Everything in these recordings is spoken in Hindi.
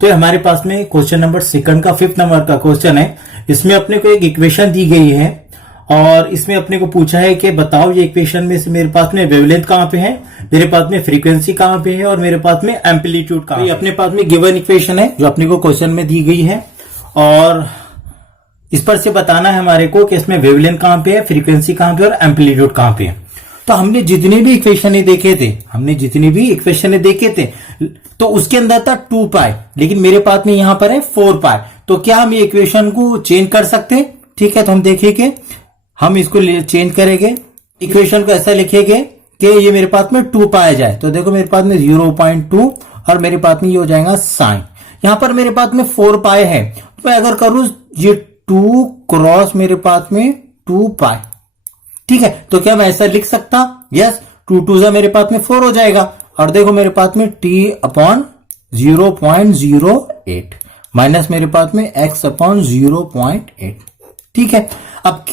तो ये हमारे पास में क्वेश्चन नंबर सेकंड का 5th नंबर का क्वेश्चन है। इसमें अपने को एक इक्वेशन दी गई है और इसमें अपने को पूछा है कि बताओ ये इक्वेशन में से मेरे पास में वेवलेंथ कहां पे है, मेरे पास में फ्रीक्वेंसी कहां पे है और मेरे पास में एम्पलीट्यूड कहां है। अपने पास में गिवन इक्वेशन है जो अपने को क्वेश्चन में दी गई है और इस पर से बताना है हमारे को कि इसमें वेवलेंथ कहां पे है, फ्रीक्वेंसी कहां पे और एम्पलीट्यूड कहां पे है। तो हमने जितने भी इक्वेशन देखे थे तो उसके अंदर था 2 पाई, लेकिन मेरे पास में यहां पर है 4 पाई। तो क्या हम ये इक्वेशन को चेंज कर सकते हैं? ठीक है, तो हम देखेंगे, हम इसको चेंज करेंगे, इक्वेशन को ऐसा लिखेंगे कि ये मेरे पास में 2 पाई जाए। तो देखो मेरे पास में 0.2 और मेरे पास में ये हो जाएगा साइन। यहां पर मेरे पास में 4 पाई है, तो मैं अगर करूं ये 2 क्रॉस मेरे पास में 2 पाई, ठीक है, तो क्या मैं ऐसा लिख सकता? यस, 2 2 जा मेरे पास में 4 हो जाएगा और देखो मेरे पास में t अपॉन 0.08 माइनस मेरे पास में x अपॉन 0.8। ठीक है, अब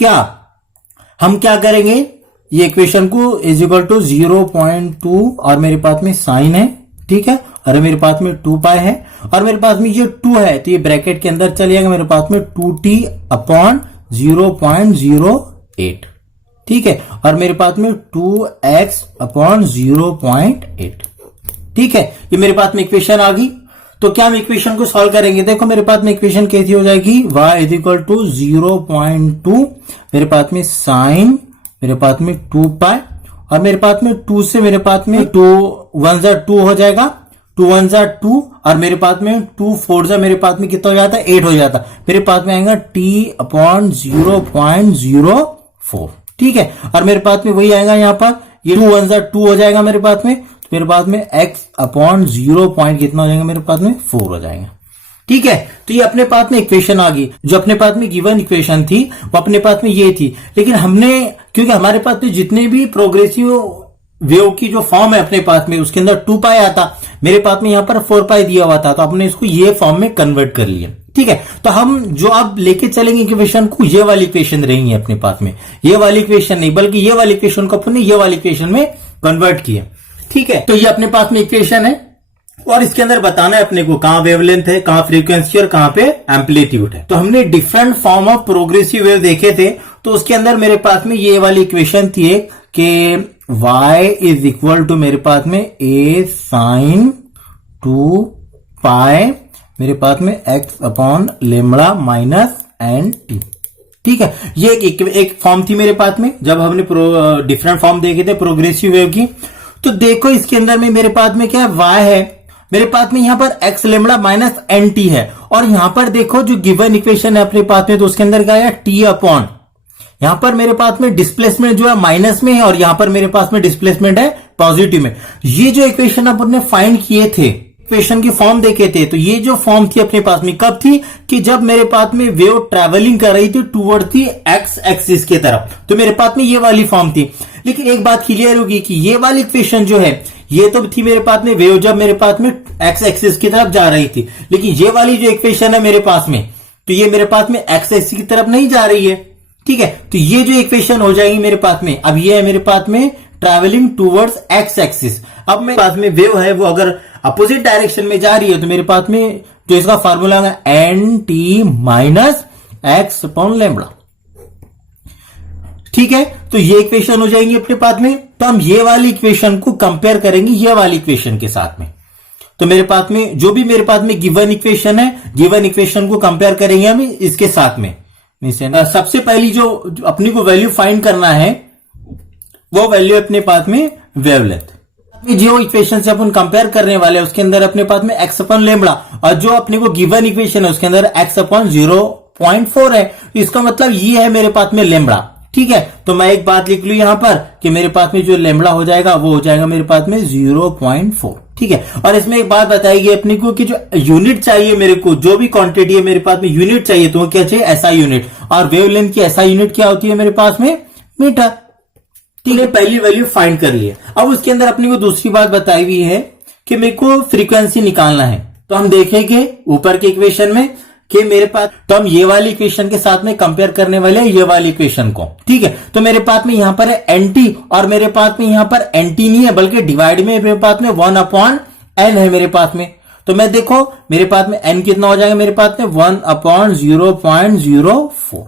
हम क्या करेंगे, ये इक्वेशन को इज इक्वल टू 0.2 और मेरे पास में साइन है, ठीक है, और मेरे पास में 2 पाई है और मेरे पास में ये 2 है तो ये ब्रैकेट के अंदर चले जाएगा, मेरे पास में 2t अपॉन 0.08, ठीक है, और मेरे पास में 2x अपॉन 0.8। ठीक है, ये मेरे पास में इक्वेशन आ गई। तो क्या हम इक्वेशन को सॉल्व करेंगे? देखो मेरे पास में इक्वेशन कैसी हो जाएगी, y इज इक्वल टू 0.2 मेरे पास में साइन मेरे पास में 2 पाई और मेरे पास में 2 से मेरे पास में 2 1 जा 2 हो जाएगा, 2 1 जा 2 और मेरे पास में 2 4 जा मेरे पास में कितना हो जाता है, 8 हो जाता है। मेरे पास में आएगा t अपॉन 0.04, ठीक है, और मेरे पास में वही आएगा, यहाँ पर ये 2 1 जा 2 हो जाएगा मेरे पास में, तो मेरे पास में x अपॉन 0 पॉइंट कितना हो जाएगा, मेरे पास में 4 हो जाएगा। ठीक है, तो ये अपने पास में इक्वेशन आ गई। जो अपने पास में गिवन इक्वेशन थी वो अपने पास में ये थी, लेकिन हमने, क्योंकि हमारे पास में जितने भी प्रोग्रेसिव वेव की जो फॉर्म है अपने पास में उसके अंदर 2 पाई आता, मेरे पास में यहाँ पर 4 पाई दिया हुआ था, तो हमने इसको ये फॉर्म में कन्वर्ट कर लिया। ठीक है, तो हम जो अब लेके चलेंगे इक्वेशन को, ये वाली इक्वेशन रहेंगी अपने पास में, ये वाली इक्वेशन नहीं बल्कि ये वाली इक्वेशन को अपने ये वाली इक्वेशन में कन्वर्ट किया। ठीक है, तो ये अपने पास में इक्वेशन है और इसके अंदर बताना है अपने को कहां वेवलेंथ है, कहां फ्रीक्वेंसी और कहां पे एम्पलीट्यूड है। तो हमने different form of progressive wave देखे थे, तो उसके अंदर मेरे पास में ये वाली इक्वेशन थी एक कि y इज इक्वल टू मेरे पास में a साइन 2 पाई मेरे पास में x upon lambda minus N T. ठीक है, ये एक फॉर्म थी मेरे पास में जब हमने डिफरेंट फॉर्म देखे थे प्रोग्रेसिव वेव की। तो देखो इसके अंदर में मेरे पास में क्या है, y है, मेरे पास में यहां पर x lambda minus N T है और यहां पर देखो जो गिवन इक्वेशन है अपने पास में, तो उसके अंदर क्या है, t अपॉन, यहां पर मेरे पास में डिस्प्लेसमेंट जो है माइनस में है और यहां पर मेरे पास में डिस्प्लेसमेंट है पॉजिटिव में। ये जो इक्वेशन अपन ने फाइंड किए थे, इक्वेशन की फॉर्म देखे थे, तो ये जो फॉर्म थी अपने पास में कब थी कि जब मेरे पास में वेव ट्रैवलिंग कर रही थी टूवर्ड थी एक्स एक्सिस की तरफ, तो मेरे पास में ये वाली फॉर्म थी। लेकिन एक बात क्लियर होगी कि ये वाली इक्वेशन जो है ये तो थी मेरे पास में वेव जब मेरे पास में एक्स एक्सिस की तरफ जा रही थी, लेकिन ये वाली जो इक्वेशन है मेरे पास में, तो ये मेरे पास में एक्स एक्सिस की तरफ नहीं जा रही है। ठीक है, तो ये जो इक्वेशन हो जाएगी मेरे पास में, अब ये है मेरे पास में ट्रैवलिंग टूवर्ड्स एक्स एक्सिस। अब मेरे पास में वेव है वो अगर अपोजिट डायरेक्शन में जा रही है, तो मेरे पास में जो इसका फार्मूला है N T minus x upon lambda. ठीक है, तो ये इक्वेशन हो जाएंगी अपने पास में। तो हम ये वाली इक्वेशन को कंपेयर करेंगे ये वाली इक्वेशन के साथ में। तो मेरे पास में जो भी मेरे पास में गिवन इक्वेशन है, गिवन इक्वेशन को कंपेयर करेंगे हम इसके साथ में। सबसे पहली जो अपनी को वैल्यू फाइंड करना है वो वैल्यू अपने पास में वेवलेंथ। जो इक्वेशन से अपन कंपेयर करने वाले हैं उसके अंदर अपने पास में x अपॉन लेमड़ा और जो अपने को गिवन इक्वेशन है उसके अंदर x अपॉन 0.4 है, इसका मतलब ये है मेरे पास में लेमड़ा। ठीक है, तो मैं एक बात लिख लू यहां पर कि मेरे पास में जो लेमड़ा हो जाएगा वो हो जाएगा मेरे पास में 0.4। ठीक है, और इसमें एक बात बताएगी अपने को कि जो यूनिट चाहिए मेरे को, जो भी क्वांटिटी है मेरे पास में यूनिट चाहिए, तो वो क्या चाहिए, एसआई यूनिट, और वेवलेंथ की एसआई यूनिट क्या होती है मेरे पास में, मीटर। ठीक है, पहली वैल्यू फाइंड कर लिए। अब उसके अंदर अपने को दूसरी बात बताई हुई है कि मेरे को फ्रीक्वेंसी निकालना है। तो हम देखेंगे ऊपर के इक्वेशन में कि मेरे पास, तो हम ये वाली इक्वेशन के साथ में कंपेयर करने वाले हैं ये वाली इक्वेशन को। ठीक है, तो मेरे पास में यहां पर है एनटी और मेरे पास में यहां पर एनटी नहीं है बल्कि डिवाइड में मेरे पास में 1 अपॉन एन है मेरे पास में। तो मैं देखो मेरे पास में n कितना हो जाएगा, मेरे पास में 1/0.04।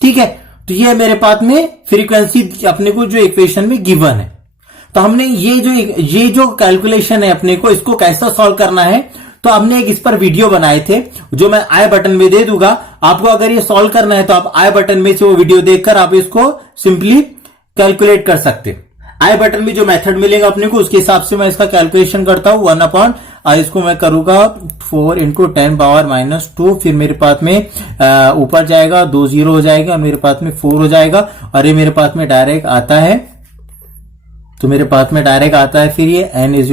ठीक है, तो ये मेरे पास में फ्रीक्वेंसी अपने को जो इक्वेशन में गिवन है। तो हमने ये जो कैलकुलेशन है अपने को इसको कैसा सॉल्व करना है, तो हमने एक इस पर वीडियो बनाए थे जो मैं आई बटन में दे दूंगा आपको। अगर ये सॉल्व करना है तो आप आई बटन में से वो वीडियो देखकर आप इसको सिंपली कैलकुलेट कर सकते हैं। आई बटन में जो मेथड मिलेगा अपने को उसके हिसाब से मैं इसका कैलकुलेशन करता हूं। 1 इसको मैं करूंगा 4 × 10⁻²। फिर मेरे पास में ऊपर जाएगा 2 0 हो जाएगा और मेरे पास में 4 हो जाएगा और ये मेरे पास में डायरेक्ट आता है। तो मेरे पास में डायरेक्ट आता है फिर ये n =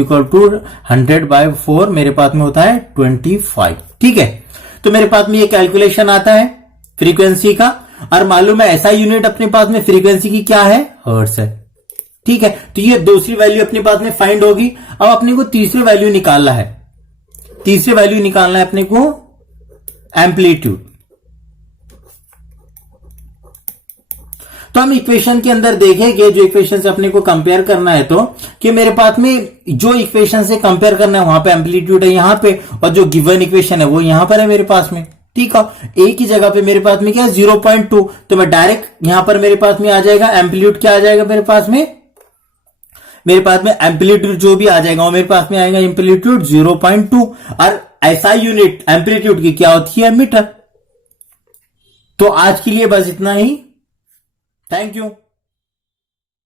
100/4 मेरे पास में होता है 25। ठीक है, तो मेरे पास में ये कैलकुलेशन आता है फ्रीक्वेंसी का। और मालूम है ऐसा यूनिट अपने पास में फ्रीक्वेंसी की क्या है, हर्ट्ज है। ठीक है, तो ये दूसरी वैल्यू अपने पास में फाइंड होगी। अब अपने को तीसरी वैल्यू निकालना है। तीसरी वैल्यू निकालना है अपने को एम्पलीट्यूड। तो हम इक्वेशन के अंदर देखेंगे, जो इक्वेशन से अपने को कंपेयर करना है, तो कि मेरे पास में जो इक्वेशन से कंपेयर करना है वहां पे एम्पलीट्यूड है यहां पे, और जो गिवन इक्वेशन है वो यहां पर है मेरे पास में। ठीक है, एक ही जगह पे मेरे पास में क्या है 0.2, तो मैं डायरेक्ट यहां पर मेरे पास में आ जाएगा एम्पलीट्यूड क्या आ जाएगा मेरे पास में एम्पलीट्यूड जो भी आ जाएगा वो मेरे पास में आएगा एम्पलीट्यूड 0.2। और ऐसा यूनिट एम्पलीट्यूड की क्या होती है, मीटर। तो आज के लिए बस इतना ही। Thank you.